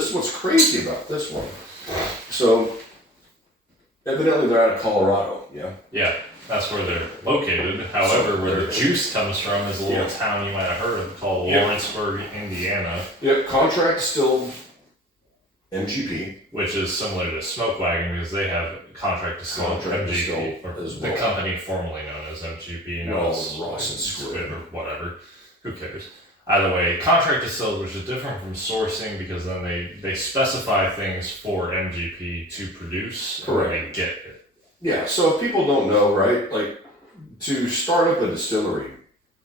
this is what's crazy about this one. So, evidently they're out of Colorado, yeah? Yeah, that's where they're located. However, where the juice comes from is a little town you might have heard of called Lawrenceburg, Indiana. Yep, contract distilled MGP. Which is similar to Smokeye because they have contract distilled MGP, or the company formerly known as MGP, Ross and Squid or whatever. Who cares? Either way, contract distilled, which is different from sourcing because then they specify things for MGP to produce. Correct. And they get it. Yeah, so if people don't know, right, like to start up a distillery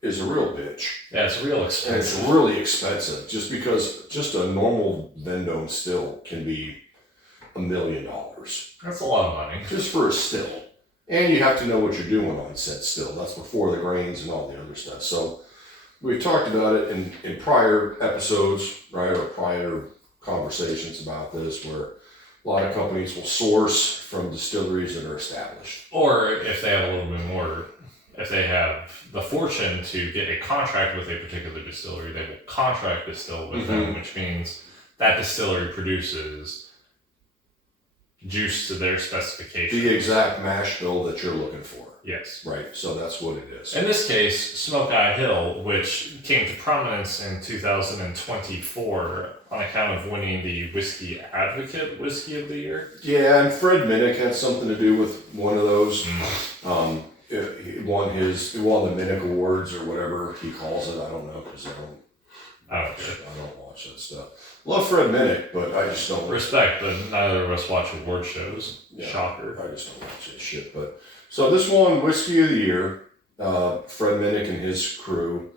is a real bitch. Yeah, it's real expensive. And it's really expensive just because just a normal Vendome still can be $1 million. That's a lot of money. Just for a still. And you have to know what you're doing on said still. That's before the grains and all the other stuff. So we've talked about it in prior episodes, right, or prior conversations about this where a lot of companies will source from distilleries that are established. Or if they have a little bit more, if they have the fortune to get a contract with a particular distillery, they will contract distill with them, which means that distillery produces juice to their specifications. The exact mash bill that you're looking for. Yes. Right, so that's what it is. In this case, Smokeye Hill, which came to prominence in 2024 on account of winning the Whiskey Advocate Whiskey of the Year. Yeah, and Fred Minnick had something to do with one of those. He won the Minnick Awards or whatever he calls it. I don't know because I don't watch that stuff. Love Fred Minnick, but I just don't respect. But neither of us watch award shows. Yeah, shocker. I just don't watch that shit. But so this one, Whiskey of the Year, Fred Minnick and his crew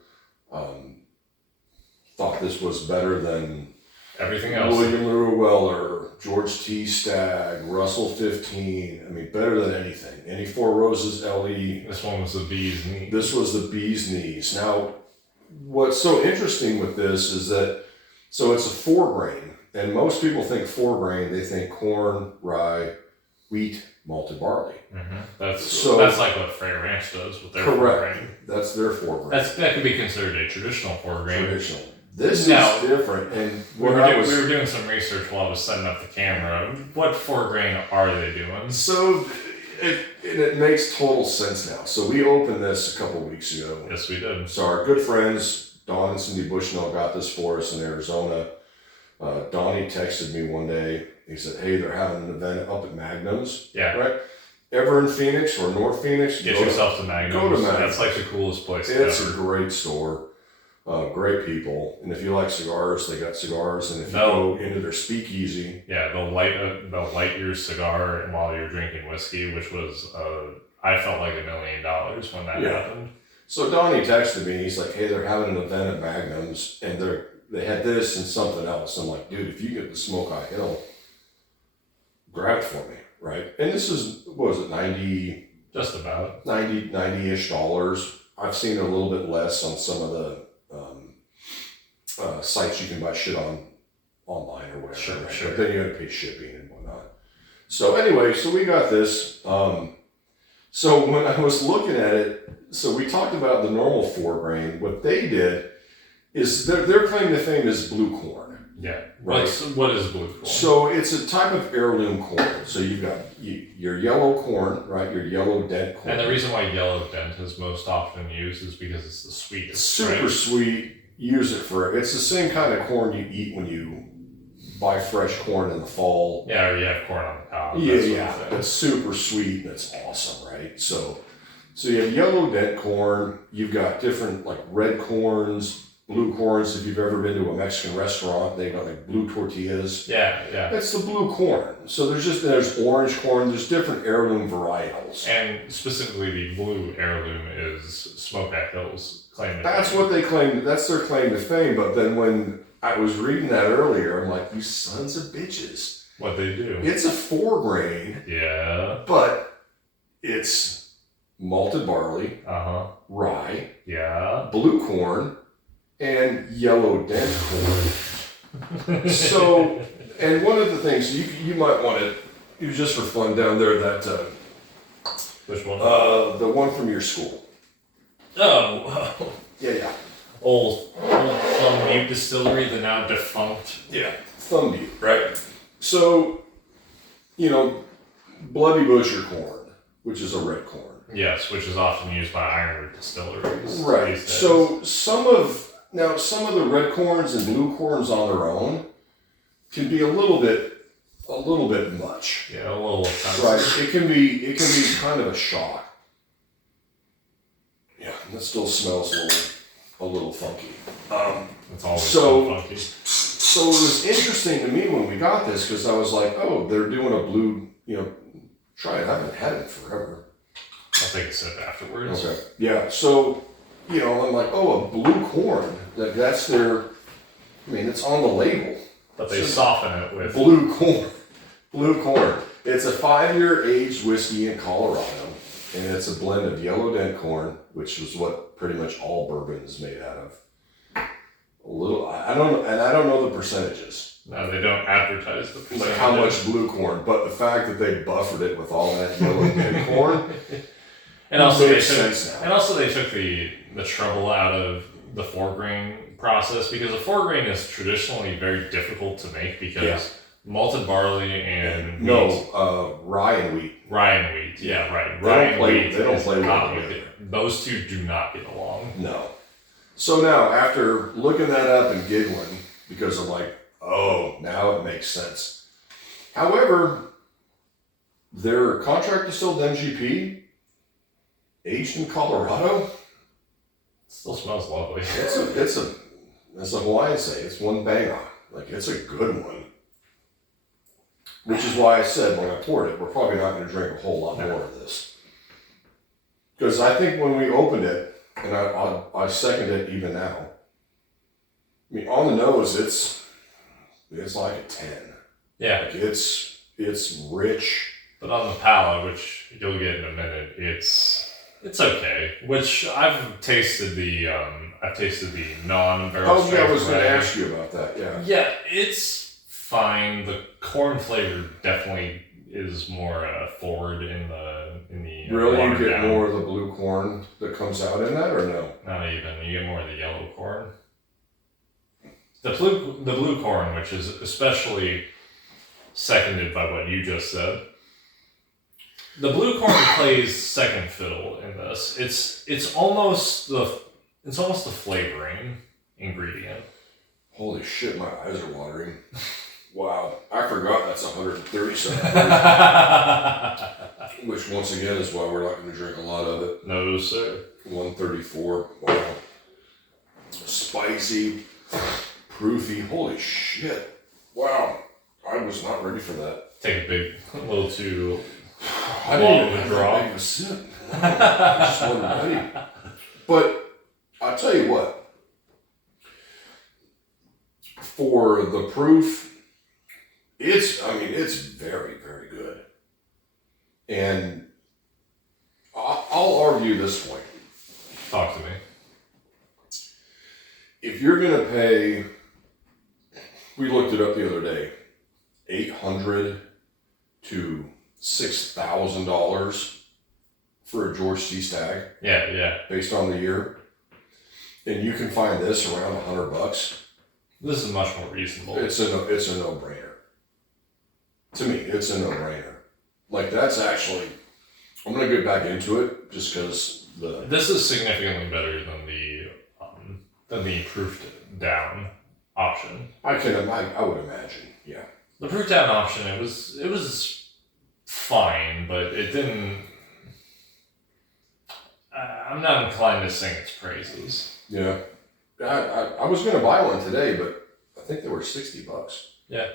thought this was better than everything else. William LaRue Weller, George T. Stagg, Russell 15. I mean, better than anything. Any Four Roses LE. This one was the bee's knees. This was the bee's knees. Now, what's so interesting with this is that, so it's a 4-grain, and most people think 4-grain, they think corn, rye, wheat, malted barley. That's like what Frey Ranch does with their 4-grain. That's their 4-grain. That could be considered a traditional 4-grain. Traditional. This is different, and we were doing some research while I was setting up the camera. What 4-grain are they doing? So it makes total sense now. So we opened this a couple weeks ago. Yes, we did. So our good friends Don and Cindy Bushnell got this for us in Arizona. Donnie texted me one day. He said, "Hey, they're having an event up at Magnum's." Yeah. Right. Ever in Phoenix or North Phoenix? Get yourself to Magnum's. Go to Magnum's. That's like the coolest place. It's a great store. Great people, and if you like cigars, they got cigars. And if you go into their speakeasy, they'll light your cigar while you're drinking whiskey, which was I felt like $1 million when that happened. So Donnie texted me. He's like, "Hey, they're having an event at Magnum's, and they had this and something else." I'm like, "Dude, if you get the Smokeye Hill, grab it for me, right?" And this is, what was it, 90? Just about 90-ish dollars. I've seen it a little bit less on some of the sites you can buy shit online or whatever. Sure. But then you have to pay shipping and whatnot. So anyway, so we got this. So when I was looking at it, so we talked about the normal 4-grain. What they did is their claim to fame is blue corn. Yeah. Right. What is blue corn? So it's a type of heirloom corn. So you've got your yellow corn, right? Your yellow dent corn. And the reason why yellow dent is most often used is because it's the sweetest. It's super sweet. Use it it's the same kind of corn you eat when you buy fresh corn in the fall. Yeah, or you have corn on the cob. Yeah. It's super sweet and it's awesome, right? So you have yellow dent corn. You've got different like red corns, blue corns. If you've ever been to a Mexican restaurant, they've got like blue tortillas. Yeah. That's the blue corn. So there's orange corn. There's different heirloom varietals. And specifically, the blue heirloom is Smokeye Hill's claim to fame. That's what they claim. That's their claim to fame. But then when I was reading that earlier, I'm like, you sons of bitches. What they do? It's a 4-grain. Yeah. But it's malted barley. Rye. Yeah. Blue corn. And yellow dent corn. So, and one of the things you might want to, it was just for fun down there, that which one? The one from your school. Oh. Yeah. Old Plum Butte Distillery, the now defunct. Yeah. thumb view, right? So, Bloody Busher corn, which is a red corn. Yes, which is often used by ironwood distilleries. Right. So some of the red corns and blue corns on their own can be a little bit much. Yeah, a little offensive. Right. It can be kind of a shock. Yeah, and it still smells a little funky. It's always funky. So it was interesting to me when we got this because I was like, oh, they're doing a blue, try it. I haven't had it forever. I'll take a sip afterwards. Okay. Yeah. So, I'm like, oh, a blue corn. That's their. I mean, it's on the label. But they soften it with blue corn. Blue corn. It's a 5-year aged whiskey in Colorado, and it's a blend of yellow dent corn, which is what pretty much all bourbon is made out of. A little. I don't know the percentages. No, they don't advertise the percentages. Like how much blue corn, but the fact that they buffered it with all that yellow dent corn. And also, they took the trouble out of the 4-grain process because the 4-grain is traditionally very difficult to make because malted barley and rye and wheat. Rye and wheat, yeah, right. They don't play well together. Those two do not get along. No. So now, after looking that up and giggling, because I'm like, oh, now it makes sense. However, their contract distilled MGP, aged in Colorado, still smells lovely. It's a as the Hawaiians say, it's one banger. Like, it's a good one. Which is why I said when I poured it, we're probably not going to drink a whole lot more of this. Because I think when we opened it, and I second it even now, I mean, on the nose, it's like a 10. Yeah. Like it's rich. But on the palate, which you'll get in a minute, it's okay. Which I've tasted the non-barrel strength. Oh yeah, I was going to ask you about that. Yeah. Yeah, it's fine. The corn flavor definitely is more forward in the really, you get down. more of the blue corn that comes out in that, or no? Not even. You get more of the yellow corn. The blue corn, which is especially seconded by what you just said. The blue corn plays second fiddle in this. It's almost the flavoring ingredient. Holy shit, my eyes are watering. Wow, I forgot that's 137. Which once again is why we're not going to drink a lot of it. No, sir. 134. Wow. Spicy, proofy. Holy shit. Wow. I was not ready for that. Take a little too I didn't even have a sip. I just wasn't ready. But I'll tell you what. For the proof, it's very, very good. And I'll argue this point. Talk to me. If you're going to pay, we looked it up the other day, $800 to $6,000 for a George C. Stagg. Yeah. Based on the year. And you can find this around $100. This is much more reasonable. It's a no-brainer. To me, it's a no-brainer. Like, that's actually, I'm going to get back into it just because This is significantly better than the proofed down option. I would imagine, yeah. The proofed down option, it was fine, but it didn't. I'm not inclined to sing its praises. Yeah. I was going to buy one today, but I think they were $60. Yeah.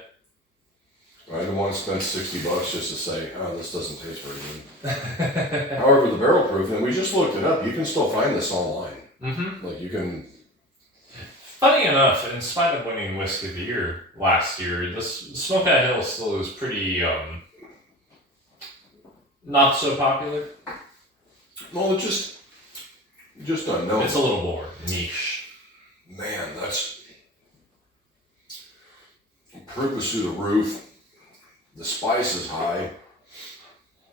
I didn't want to spend $60 just to say, oh, this doesn't taste very good. However, the barrel proof, and we just looked it up, you can still find this online. Mm-hmm. Like, you can. Funny enough, in spite of winning Whiskey of the Year last year, this Smokeye Hill still is pretty not so popular. Well, just unknown. It's a little more niche. Man, that's proof is through the roof. The spice is high.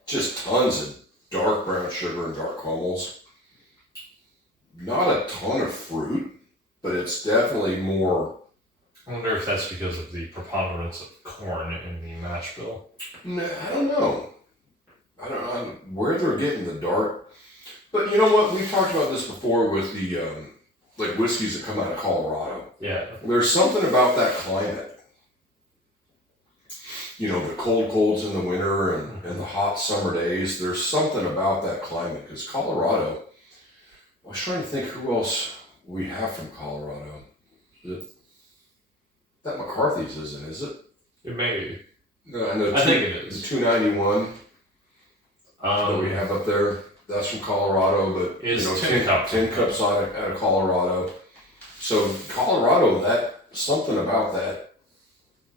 Just tons of dark brown sugar and dark caramels. Not a ton of fruit, but it's definitely more I wonder if that's because of the preponderance of corn in the mash bill. Nah, I don't know. I don't know where they're getting the dark. But you know what? We've talked about this before with the like whiskeys that come out of Colorado. Yeah. There's something about that climate. You know, the colds in the winter and the hot summer days. There's something about that climate because Colorado. I was trying to think who else we have from Colorado. That McCarthy's isn't, is it? It may be. No, I think it is. The 291 that we have up there. That's from Colorado, but Is you know, Tin Cup's out of Colorado. So Colorado, that something about that,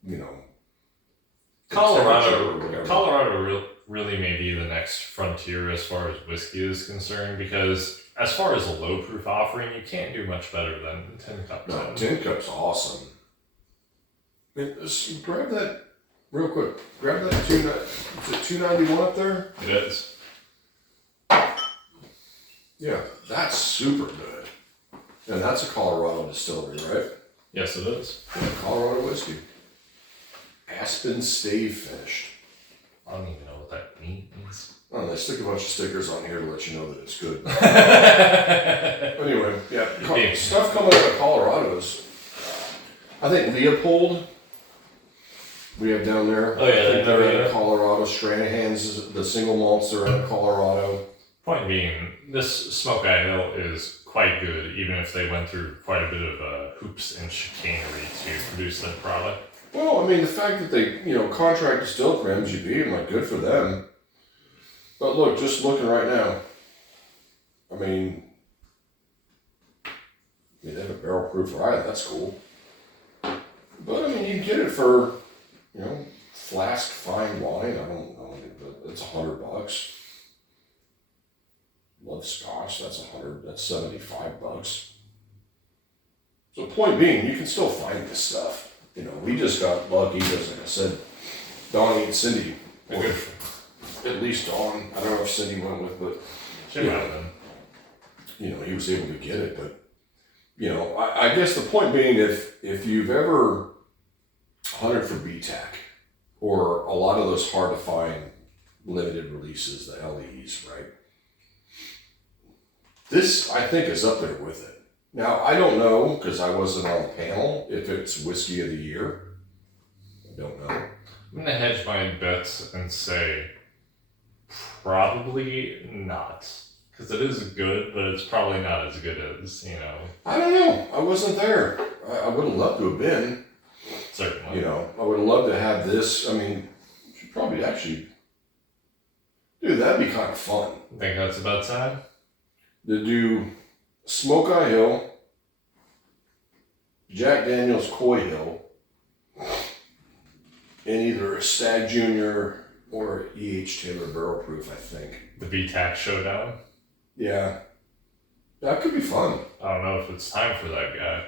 you know. Colorado really may be the next frontier as far as whiskey is concerned, because as far as a low proof offering, you can't do much better than Tin Cup. No, Tin Cup's awesome. Just grab that real quick. Grab that 291 up there. It is. Yeah, that's super good. And that's a Colorado distillery, right? Yes, it is. Yeah, Colorado whiskey. Aspen Stave finished. I don't even know what that means. Oh, they stick a bunch of stickers on here to let you know that it's good. Anyway, yeah, stuff coming out of Colorado's. I think Leopold, we have down there. Oh, yeah, I think they're out yeah. of Colorado. Stranahan's, the single malts are out of Colorado. Point being, this Smokeye Hill is quite good, even if they went through quite a bit of hoops and chicanery to produce that product. Well, I mean, the fact that they, you know, contract distill for MGB, I'm like, good for them. But look, just looking right now, I mean, they have a barrel proof rye, that's cool. But I mean, you get it for, you know, flask fine wine, I don't know, but it's $100. Love Scotch, that's that's $75. So point being, you can still find this stuff. You know, we just got lucky because, like I said, Donnie and Cindy, or at least Dawn, I don't know if Cindy went with, but She might have been. you know, he was able to get it. But, you know, I guess the point being, if you've ever hunted for BTAC or a lot of those hard to find limited releases, the LEs, right? This, I think, is up there with it. Now, I don't know, because I wasn't on the panel, if it's Whiskey of the Year. I don't know. I'm going to hedge my bets and say probably not. Because it is good, but it's probably not as good as, you know. I don't know. I wasn't there. I would have loved to have been. Certainly. You know, I would have loved to have this. I mean, you should probably actually. Dude, that'd be kind of fun. Think that's about time? To do Smokeye Hill, Jack Daniel's Coy Hill, and either a Stag Junior or E.H. Taylor Barrel Proof, I think. The BTAC Showdown? Yeah. That could be fun. I don't know if it's time for that guy.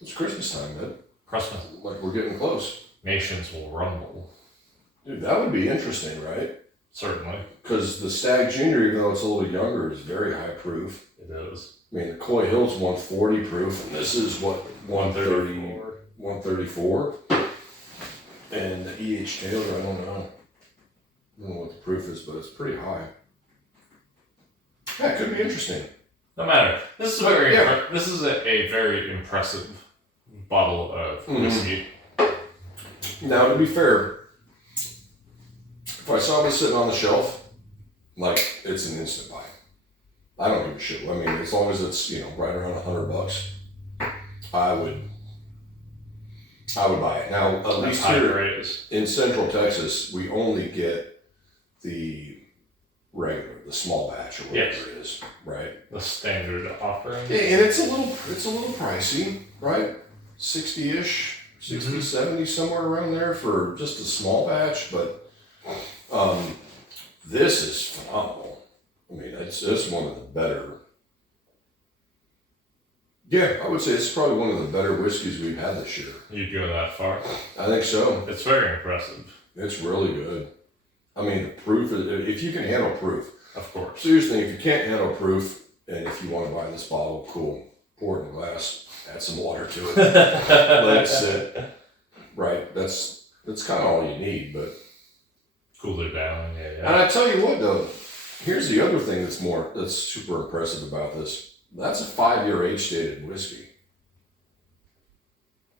It's Christmas time, man. Christmas. Like, we're getting close. Nations will rumble. Dude, that would be interesting, right? Certainly. Because the Stag Junior, even though it's a little younger, is very high proof. It is. I mean, the Coy Hill's 140 proof, and this is what, 130, 134. And the E.H. Taylor, I don't know. I don't know what the proof is, but it's pretty high. Yeah, it could be interesting. No matter. This is this is a very impressive bottle of whiskey. Now, to be fair, if I saw this sitting on the shelf, like, it's an instant buy. I don't give a shit. I mean, as long as it's, you know, right around $100, I would buy it. Now, at least here in Central Texas, we only get the regular, the small batch or whatever it is, right? The standard offering. Yeah, and it's a little pricey, right? 60-ish, 60, 70, somewhere around there for just a small batch, but this is phenomenal. I mean, it's one of the better. Yeah, I would say it's probably one of the better whiskeys we've had this year. You'd go that far? I think so. It's very impressive. It's really good. I mean, the proof, if you can handle proof. Of course. Seriously, if you can't handle proof, and if you want to buy this bottle, cool. pour it in a glass, add some water to it, let it sit. Right, that's kind of all you need. But Cool it down, yeah. and I tell you what, though, here's the other thing that's super impressive about this. That's a 5-year age-stated whiskey.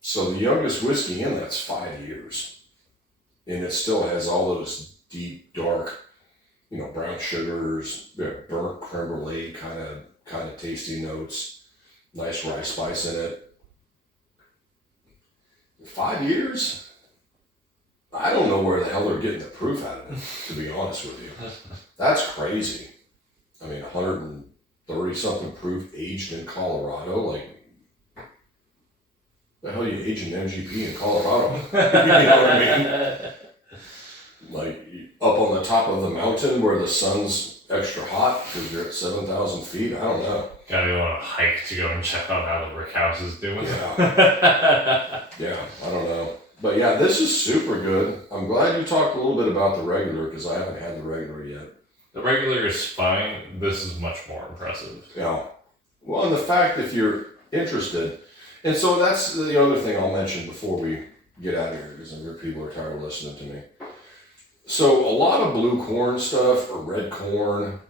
So the youngest whiskey in that's 5 years, and it still has all those deep, dark, brown sugars, burnt creme brulee kind of tasty notes, nice rye spice in it. 5 years? I don't know where the hell they're getting the proof out of it, to be honest with you. That's crazy. I mean, 130 something proof aged in Colorado. Like, the hell you age an MGP in Colorado? You know what I mean? Like, up on the top of the mountain where the sun's extra hot because you're at 7,000 feet. I don't know. Gotta go on a hike to go and check out how the brick house is doing. Yeah. Yeah, I don't know. But yeah, this is super good. I'm glad you talked a little bit about the regular because I haven't had the regular yet. The regular is fine. This is much more impressive. Yeah. Well, and the fact if you're interested, and so that's the other thing I'll mention before we get out of here because I'm sure people are tired of listening to me. So a lot of blue corn stuff or red corn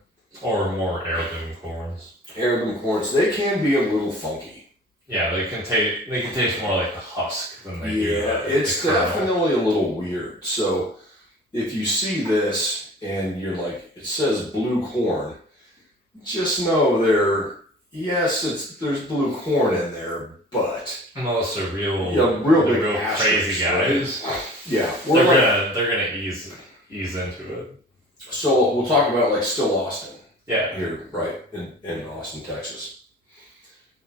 Or more heirloom corns. Heirloom corns, they can be a little funky. Yeah, they can taste more like the husk than they do. Yeah, it's definitely a little weird. So if you see this and you're like, it says blue corn, just know there's blue corn in there, but unless they're real big crazy guys, right? Yeah, they're gonna ease into it. So we'll talk about like Still Austin. Yeah, here right in Austin, Texas.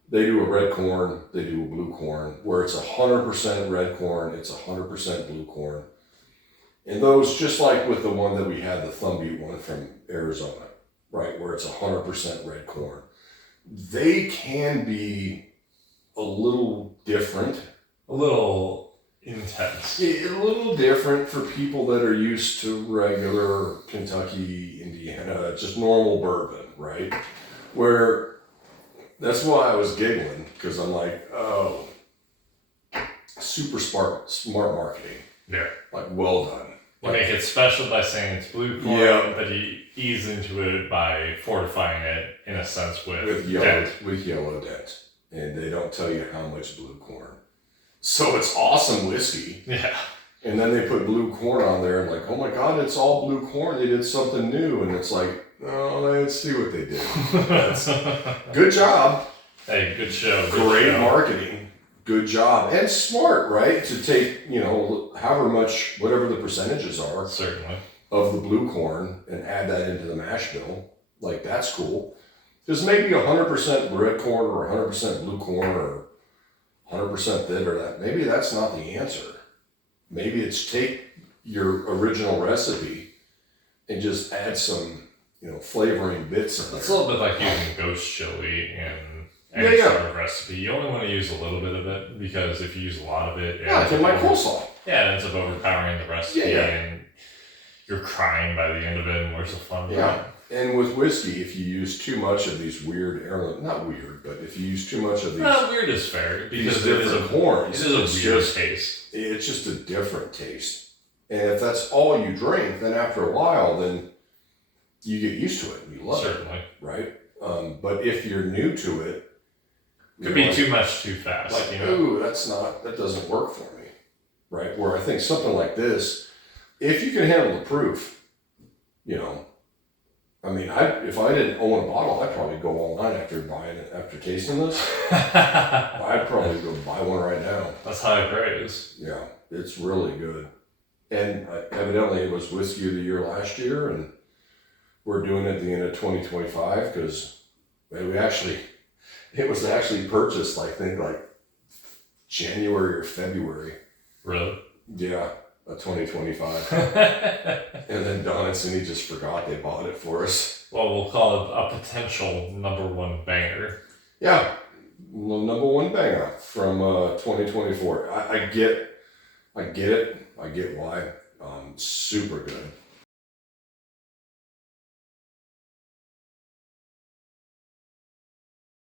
They do a red corn, they do a blue corn, where it's 100% red corn, it's 100% blue corn. And those, just like with the one that we had, the Thumb Butte one from Arizona, right, where it's 100% red corn, they can be a little different. a little intense. A little different for people that are used to regular Kentucky, Indiana, just normal bourbon, right? Where that's why I was giggling, because I'm like, oh, super smart marketing. Yeah. Like, well done. You make it special by saying it's blue corn, but you ease into it by fortifying it, in a sense, with yellow dent. And they don't tell you how much blue corn. So it's awesome whiskey. Yeah. And then they put blue corn on there, and like, oh my God, it's all blue corn. They did something new. And it's like, oh, let's see what they did. That's, good job. Hey, good show. Great marketing. Good job. And smart, right? To take, however much, whatever the percentages are. Certainly. Of the blue corn and add that into the mash bill. Like, that's cool. Because maybe 100% red corn or 100% blue corn or 100% this or that. Maybe that's not the answer. Maybe it's take your original recipe and just add some, flavoring bits in there. It's a little bit like using ghost chili in any sort of recipe. You only want to use a little bit of it because if you use a lot of it, it's in my coleslaw. Yeah, it ends up overpowering the recipe and you're crying by the end of it. And where's the fun? Yeah, and with whiskey, if you use too much of these weird not weird, but if you use too much of these, weird is fair because it is a corns. It is a weird taste. It's just a different taste, and if that's all you drink, then after a while, then you get used to it and you love it, right? But if you're new to it, could be too much too fast. Like, ooh, that doesn't work for me, right? Where I think something like this, if you can handle the proof, I mean, if I didn't own a bottle, I'd probably go online after tasting this. I'd probably go buy one right now. That's high praise. Yeah, it's really good. And evidently it was Whiskey of the Year last year, and we're doing it at the end of 2025 because it was actually purchased, I think, like January or February. Really? Yeah. 2025. And then Don and Cindy just forgot they bought it for us. Well, we'll call it a potential number one banger. Yeah, number one banger from 2024. I get it. I get why. Super good.